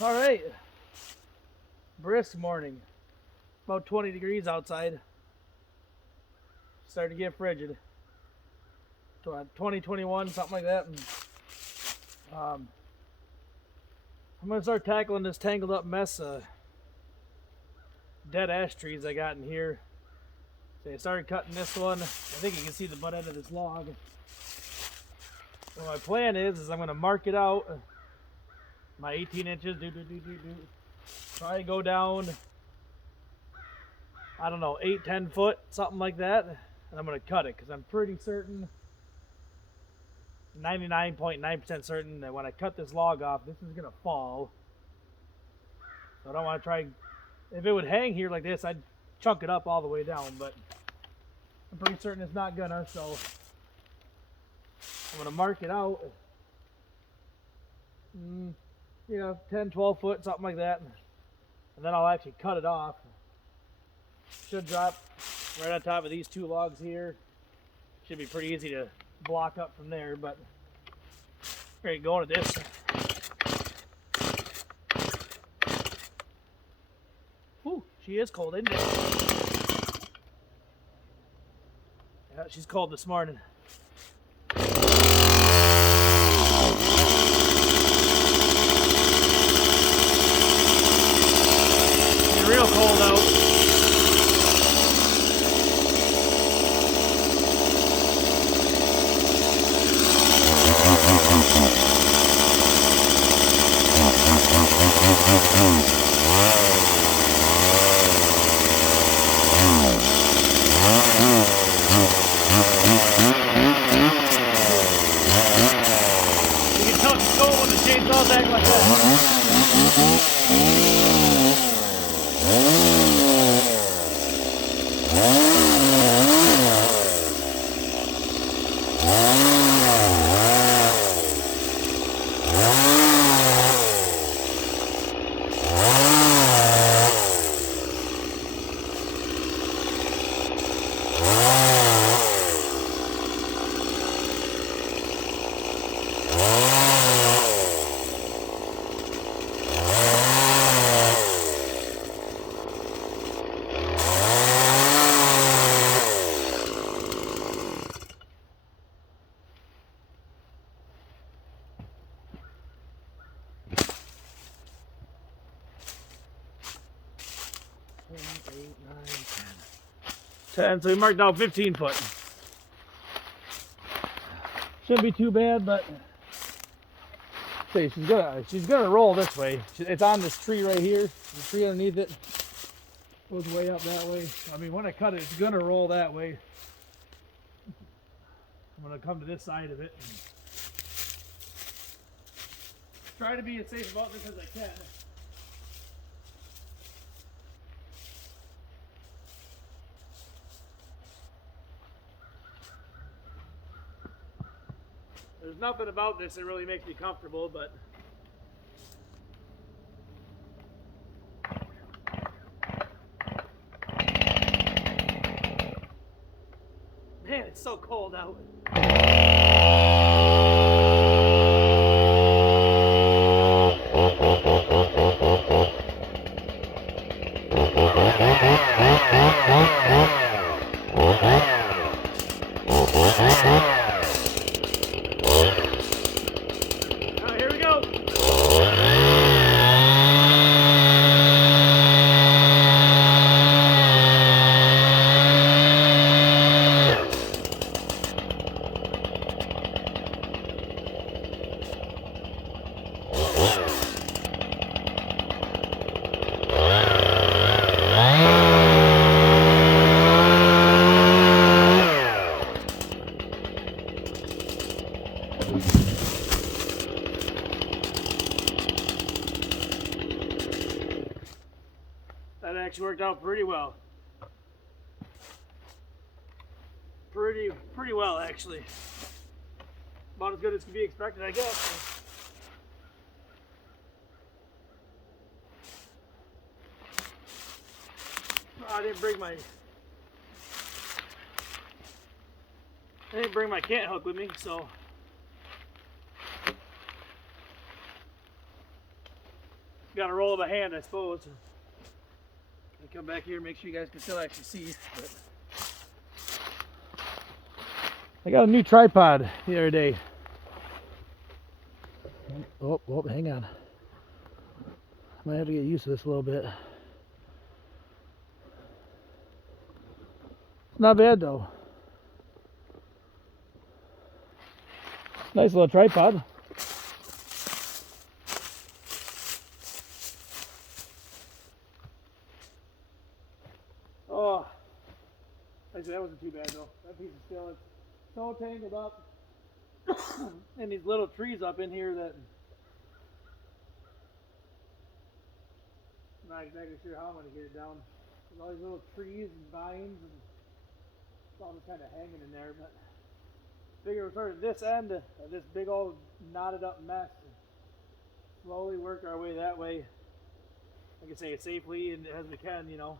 All right, brisk morning. About 20 degrees outside. Starting to get frigid. 2021, something like that. And, I'm gonna start tackling this tangled up mess of dead ash trees I got in here. So I started cutting this one. I think you can see the butt end of this log. Well, my plan is I'm gonna mark it out. My 18 inches. Try to go down, I don't know, 8-10 foot, something like that, and I'm gonna cut it because I'm pretty certain, 99.9% certain that when I cut this log off, this is gonna fall. So I don't want to try. If it would hang here like this, I'd chunk it up all the way down, but I'm pretty certain it's not gonna. So I'm gonna mark it out. 10, 12 foot, something like that, and then I'll actually cut it off. Should drop right on top of these two logs here. Should be pretty easy to block up from there, but great, going to this. Ooh, she is cold, isn't it? Yeah, she's cold this morning. It's real cold out. You can tell it's cold when the chainsaws act like that. So we marked out 15 foot. Shouldn't be too bad, but see, she's gonna roll this way. It's on this tree right here. The tree underneath it goes way up that way. I mean, when I cut it, it's gonna roll that way. I'm gonna come to this side of it and try to be as safe about this as I can. There's nothing about this that really makes me comfortable, but man, it's so cold out. Here we go. That actually worked out pretty well. Pretty well, actually. About as good as could be expected, I guess. I didn't bring my cant hook with me, so got a roll of a hand, I suppose. I come back here and make sure you guys can still actually see. But I got a new tripod the other day. Oh, hang on. Might have to get used to this a little bit. It's not bad though. Nice little tripod. Oh, actually that wasn't too bad though. That piece of steel is so tangled up. And these little trees up in here that I'm not exactly sure how I'm going to get it down. There's all these little trees and vines and it's all just kind of hanging in there. But I figure we'll start at this end of this big old knotted up mess and slowly work our way that way. Like I say, safely and as we can, you know.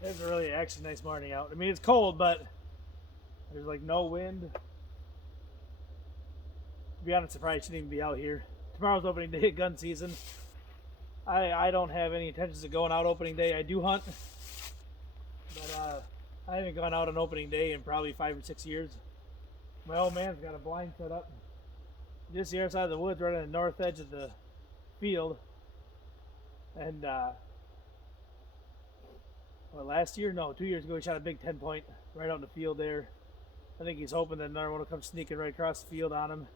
It's a really actually nice morning out. I mean, it's cold, but there's like no wind. To be honest, I probably shouldn't even be out here. Tomorrow's opening day of gun season. I don't have any intentions of going out opening day. I do hunt, but I haven't gone out on opening day in probably 5 or 6 years. My old man's got a blind set up just the other side of the woods, right on the north edge of the field. And last year? No, 2 years ago he shot a big 10-point right out in the field there. I think he's hoping that another one will come sneaking right across the field on him.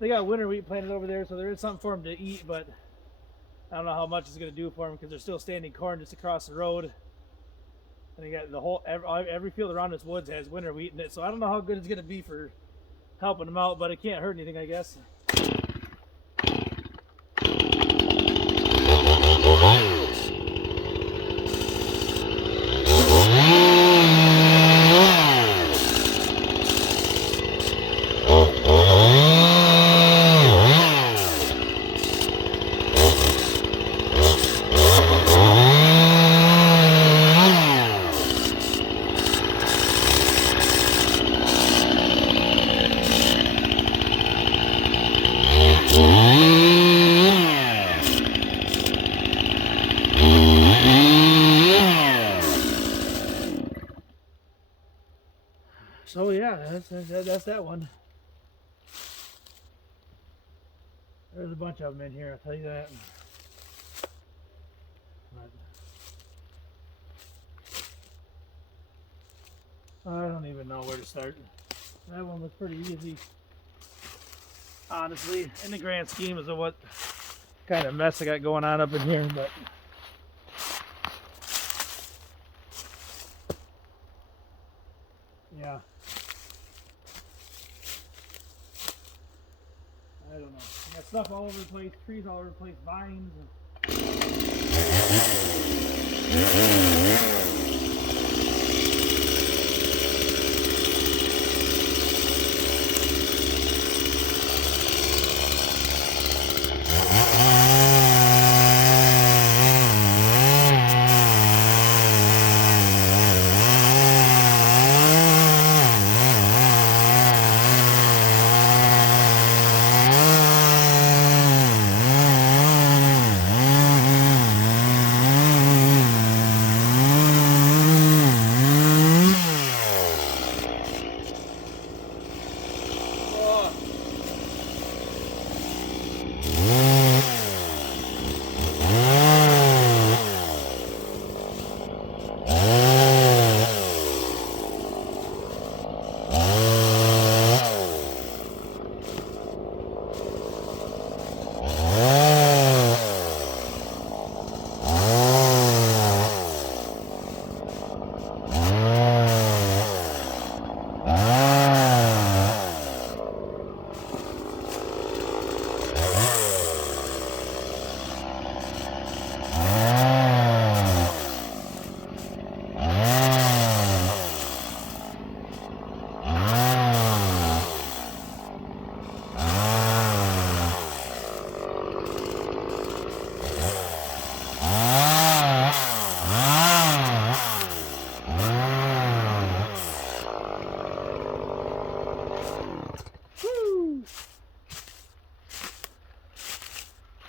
They got winter wheat planted over there, so there is something for him to eat, but I don't know how much it's going to do for him because there's still standing corn just across the road. And they got the whole, every field around this woods has winter wheat in it, so I don't know how good it's going to be for helping him out, but it can't hurt anything, I guess. That's that one. There's a bunch of them in here, I'll tell you that. But I don't even know where to start. That one was pretty easy, honestly, in the grand scheme of what kind of mess I got going on up in here. But yeah, I don't know. I got stuff all over the place, trees all over the place, vines.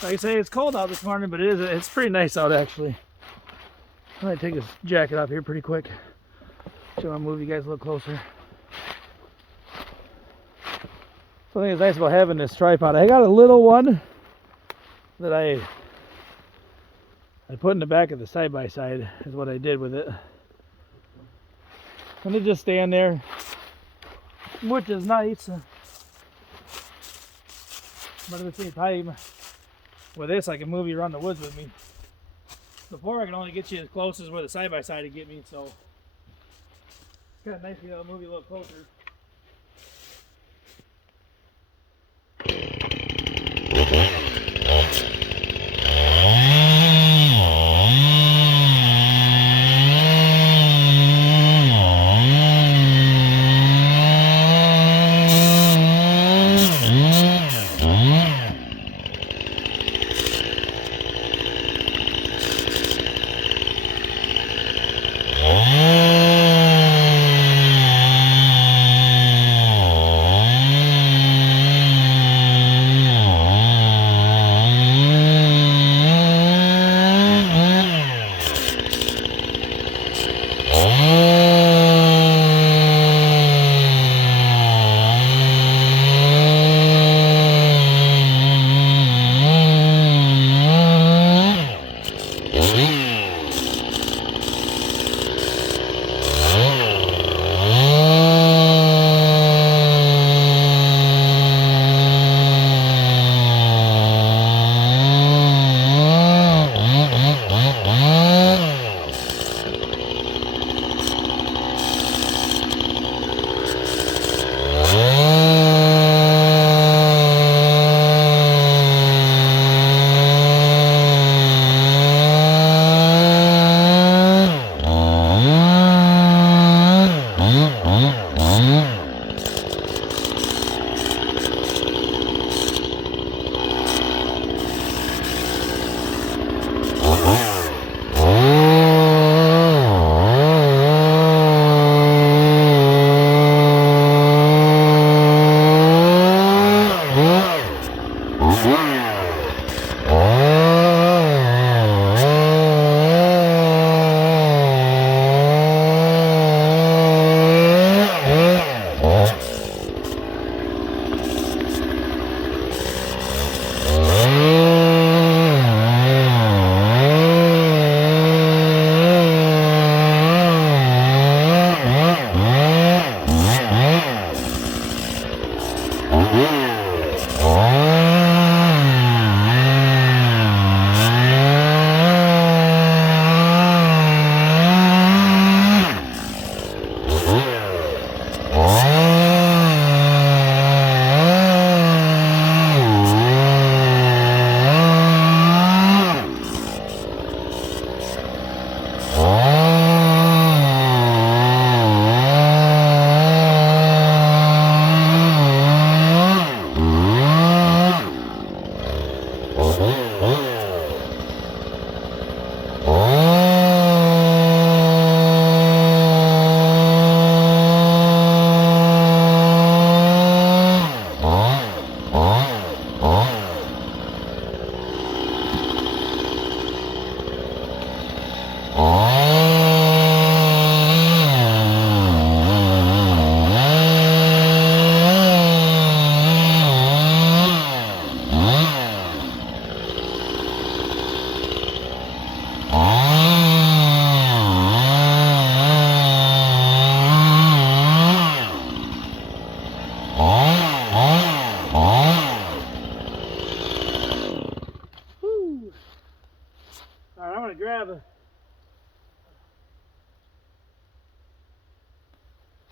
Like I say, it's cold out this morning, but it's pretty nice out actually. I might take this jacket off here pretty quick. So I'll move you guys a little closer. Something that's nice about having this tripod, I got a little one that I put in the back of the side-by-side is what I did with it. And it just stand there, which is nice. But at the same time, with this, I can move you around the woods with me. Before, I can only get you as close as where the side-by-side would get me, so it's kind of nice to be able to move you a little closer.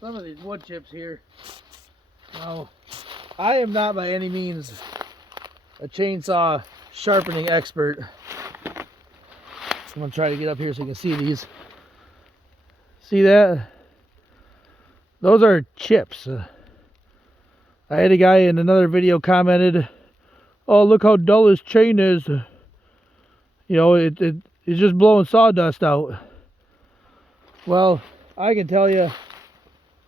some of these wood chips here. Now, I am not by any means a chainsaw sharpening expert. I'm gonna try to get up here so you can see these. See that? Those are chips. I had a guy in another video commented, "Oh, look how dull his chain is. You know, it's just blowing sawdust out." Well, I can tell you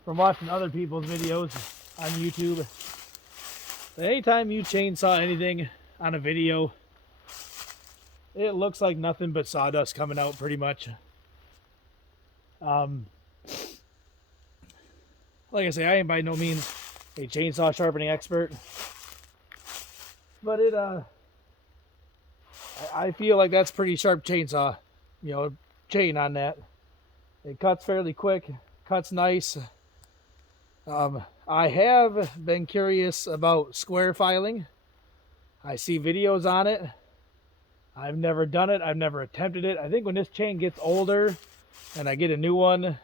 from watching other people's videos on YouTube that anytime you chainsaw anything on a video, it looks like nothing but sawdust coming out pretty much. Like I say, I ain't by no means a chainsaw sharpening expert, but I feel like that's pretty sharp chainsaw, chain on that. It cuts fairly quick, cuts nice. I have been curious about square filing. I see videos on it. I've never done it. I've never attempted it. I think when this chain gets older and I get a new one,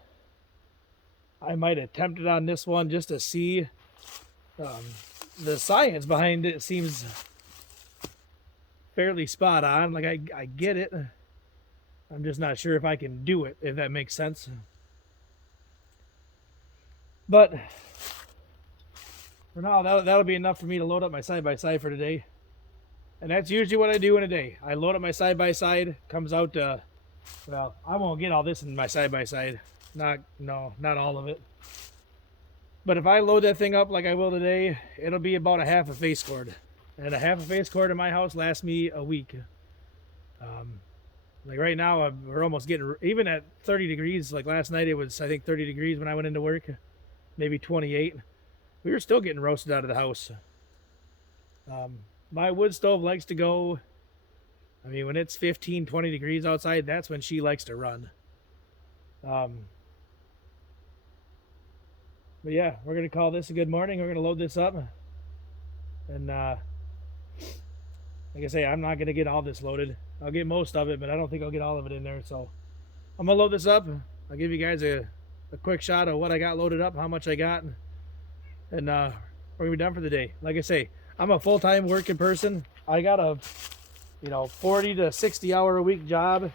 I might attempt it on this one just to see. The science behind it seems fairly spot on. Like, I get it. I'm just not sure if I can do it, if that makes sense. But for now, that'll be enough for me to load up my side-by-side for today. And that's usually what I do in a day. I load up my side-by-side, comes out to, well, I won't get all this in my side-by-side. Not all of it. But if I load that thing up like I will today, it'll be about a half a face cord. And a half a face cord in my house lasts me a week. Like right now, we're almost getting, even at 30 degrees, like last night it was, I think, 30 degrees when I went into work. Maybe 28. We were still getting roasted out of the house. My wood stove likes to go, I mean, when it's 15, 20 degrees outside, that's when she likes to run. But yeah, we're going to call this a good morning. We're going to load this up. And like I say, I'm not going to get all this loaded. I'll get most of it, but I don't think I'll get all of it in there. So I'm going to load this up. I'll give you guys a quick shot of what I got loaded up, how much I got. And we're going to be done for the day. Like I say, I'm a full-time working person. I got a 40 to 60 hour a week job.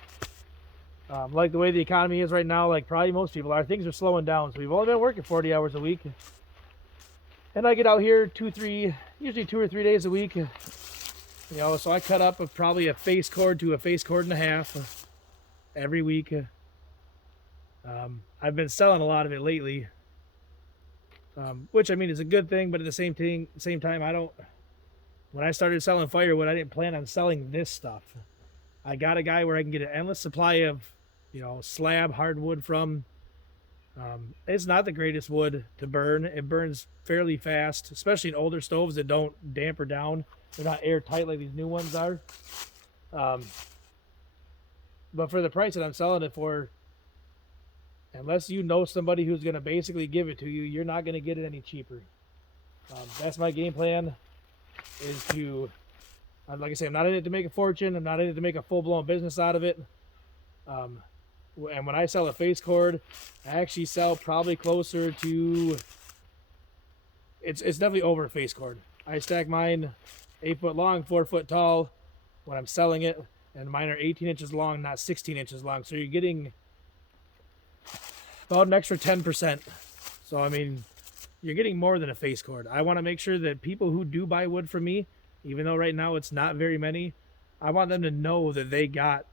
Like the way the economy is right now, like probably most people are, things are slowing down. So we've only been working 40 hours a week. And I get out here usually 2 or 3 days a week. So I cut up probably a face cord to a face cord and a half every week. I've been selling a lot of it lately. Which I mean is a good thing, but at the same time, when I started selling firewood, I didn't plan on selling this stuff. I got a guy where I can get an endless supply of, slab hardwood from. It's not the greatest wood to burn. It burns fairly fast, especially in older stoves that don't damper down. They're not airtight like these new ones are. But for the price that I'm selling it for, unless you know somebody who's going to basically give it to you, you're not going to get it any cheaper. That's my game plan, is to, like I say, I'm not in it to make a fortune. I'm not in it to make a full-blown business out of it. And when I sell a face cord, I actually sell probably closer to, it's definitely over a face cord. I stack mine 8 foot long, 4 foot tall when I'm selling it, and mine are 18 inches long, not 16 inches long. So you're getting about an extra 10%. So I mean, you're getting more than a face cord. I want to make sure that people who do buy wood from me, even though right now it's not very many, I want them to know that they got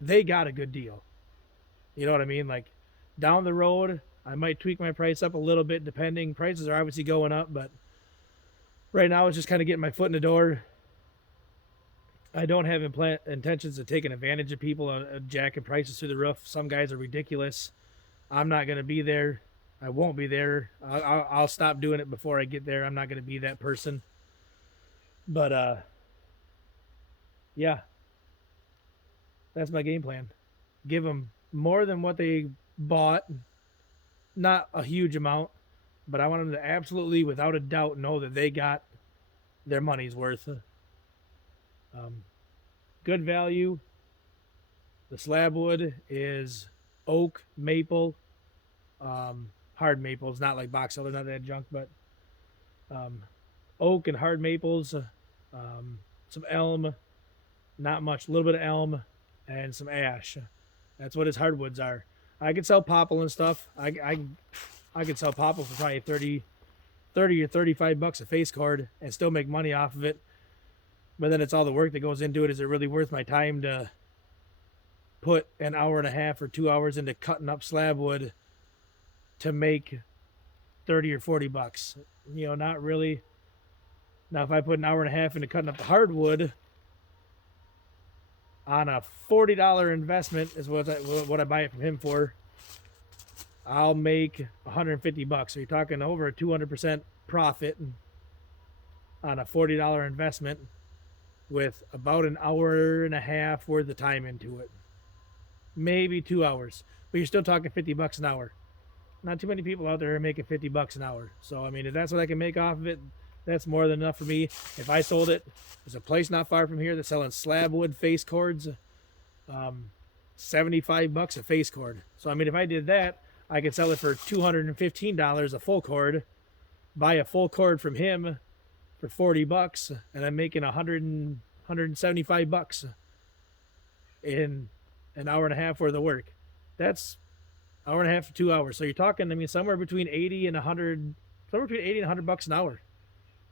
a good deal. You know what I mean? Like down the road, I might tweak my price up a little bit depending. Prices are obviously going up, but right now it's just kind of getting my foot in the door. I don't have intentions of taking advantage of people, jacking prices through the roof. Some guys are ridiculous. I'm not going to be there. I won't be there. I'll stop doing it before I get there. I'm not going to be that person. But, yeah. That's my game plan. Give them more than what they bought. Not a huge amount. But I want them to absolutely, without a doubt, know that they got their money's worth. Good value. The slab wood is oak, maple, hard maples, not like box elder, not that junk, but oak and hard maples, some elm, not much, a little bit of elm, and some ash. That's what his hardwoods are. I could sell popple and stuff. I could sell popple for probably 30 or 35 bucks a face cord and still make money off of it. But then it's all the work that goes into it. Is it really worth my time to put an hour and a half or 2 hours into cutting up slab wood to make 30 or 40 bucks? You know, not really. Now, if I put an hour and a half into cutting up the hardwood on a $40 investment is what I buy it from him for, I'll make 150 bucks. So you're talking over a 200% profit on a $40 investment with about an hour and a half worth of time into it. Maybe 2 hours, but you're still talking 50 bucks an hour. Not too many people out there are making 50 bucks an hour. So, I mean, if that's what I can make off of it, that's more than enough for me. If I sold it, there's a place not far from here that's selling slab wood face cords, 75 bucks a face cord. So, I mean, if I did that, I could sell it for $215 a full cord, buy a full cord from him for 40 bucks, and I'm making 175 bucks in an hour and a half worth of work. That's hour and a half to 2 hours. So you're talking, I mean, somewhere between 80 and 100, somewhere between 80 and 100 bucks an hour.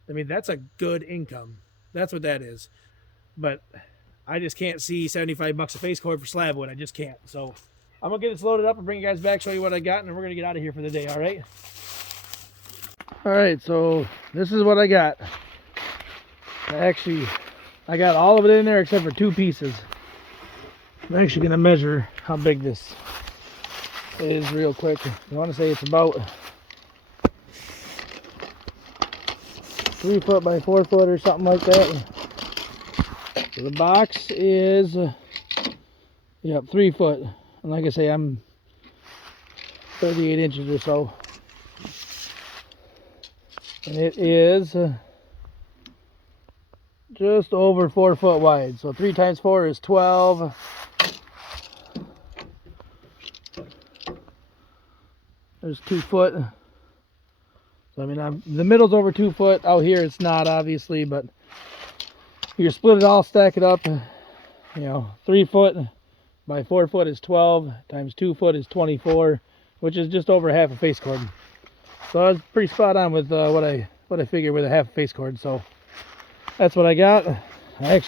I mean, that's a good income. That's what that is. But I just can't see 75 bucks a face cord for slab wood. I just can't. So I'm gonna get this loaded up and bring you guys back, show you what I got, and then we're gonna get out of here for the day. All right. All right. So this is what I got. Actually, I got all of it in there except for 2 pieces. I'm actually gonna measure how big this is real quick. I want to say it's about 3 foot by 4 foot or something like that. So the box is, 3 foot. And like I say, I'm 38 inches or so. And it is just over 4 foot wide. So 3 times 4 is 12. There's 2 foot. So I mean, the middle's over 2 foot. Out here it's not, obviously, but you split it all, stack it up. 3 foot by 4 foot is 12 times 2 foot is 24, which is just over half a face cord. So I was pretty spot on with what I figured with a half a face cord. So that's what I got. I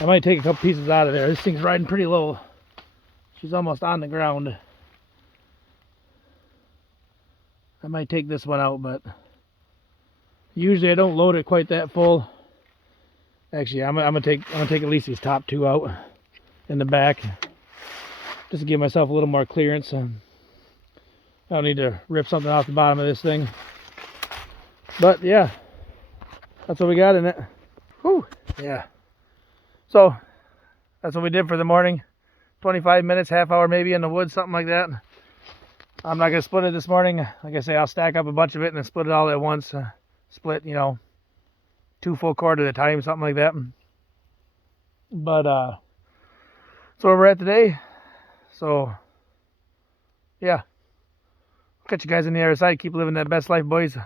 might take a couple pieces out of there. This thing's riding pretty low. She's almost on the ground. I might take this one out, but usually I don't load it quite that full. Actually, I'm gonna take at least these top 2 out in the back, just to give myself a little more clearance. I don't need to rip something off the bottom of this thing. But yeah, that's what we got in it. Whew, yeah. So that's what we did for the morning. 25 minutes, half hour maybe in the woods, something like that. I'm not going to split it this morning. Like I say, I'll stack up a bunch of it and then split it all at once. Split, 2 full cord at a time, something like that. But, that's where we're at today. So, yeah. Catch you guys on the other side. Keep living that best life, boys.